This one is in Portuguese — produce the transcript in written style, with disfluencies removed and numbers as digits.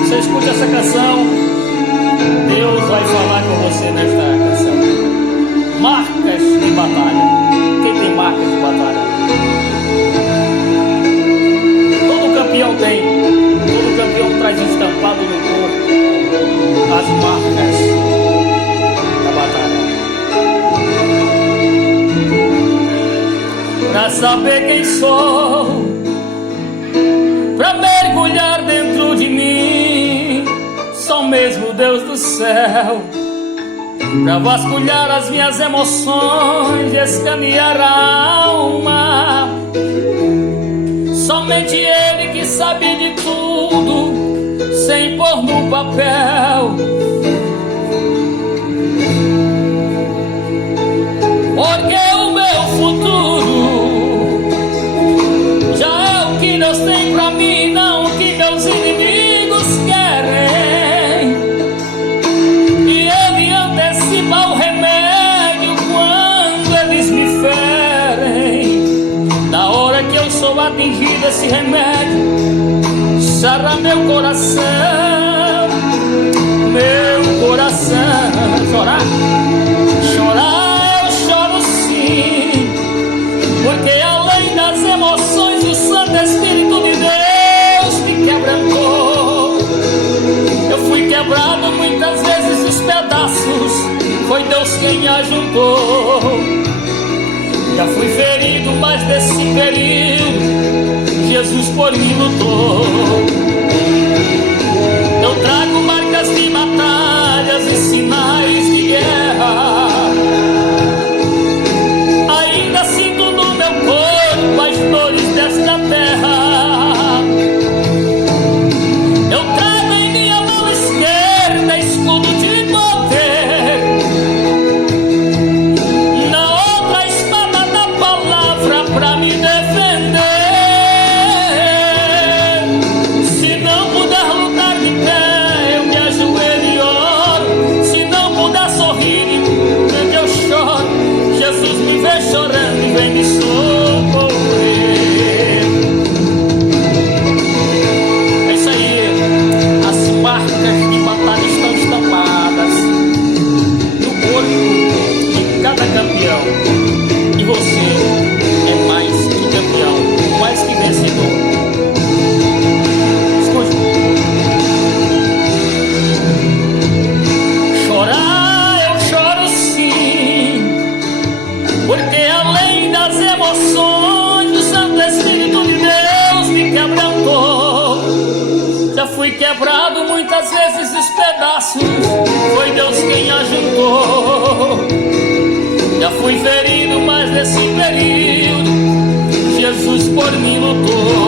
Você escute essa canção, Deus vai falar com você nesta canção. Marcas de batalha. Quem tem marcas de batalha? Todo campeão tem. Todo campeão traz estampado no corpo as marcas da batalha. Pra saber quem sou, pra mergulhar dentro de mim, só mesmo Deus do céu, pra vasculhar as minhas emoções e escanear a alma. Somente Ele que sabe de tudo, sem pôr no papel. Porque o meu futuro já é o que Deus tem pra mim, não o que meus inimigos querem. E Ele antecipa o remédio quando eles me ferem. Na hora que eu sou atingido, esse remédio sara meu coração. Meu coração. Chorar? Chorar eu choro sim, porque além das emoções o Santo Espírito de Deus me quebrantou. Eu fui quebrado muitas vezes os pedaços, foi Deus quem me ajuntou. Já fui ferido, mas desse período Jesus por mim lutou. Eu trago marcas de batalhas e sinais de guerra. Ainda sinto no meu corpo as dores desta terra. Eu trago em minha mão esquerda escudo de poder, na outra espada da palavra pra me defender. Se não puder lutar de pé, eu me ajoelho e oro. Se não puder sorrir, enquanto eu choro, Jesus me vê chorando e vem me socorrer. É isso aí, as marcas de batalha estão estampadas no corpo de cada campeão. E você é mais que campeão, mais que vencedor. Escute. Chorar eu choro sim, porque além das emoções o Santo Espírito de Deus me quebrantou. Já fui quebrado muitas vezes os pedaços, foi Deus quem ajuntou. Já fui ferido, mas nesse período Jesus por mim lutou.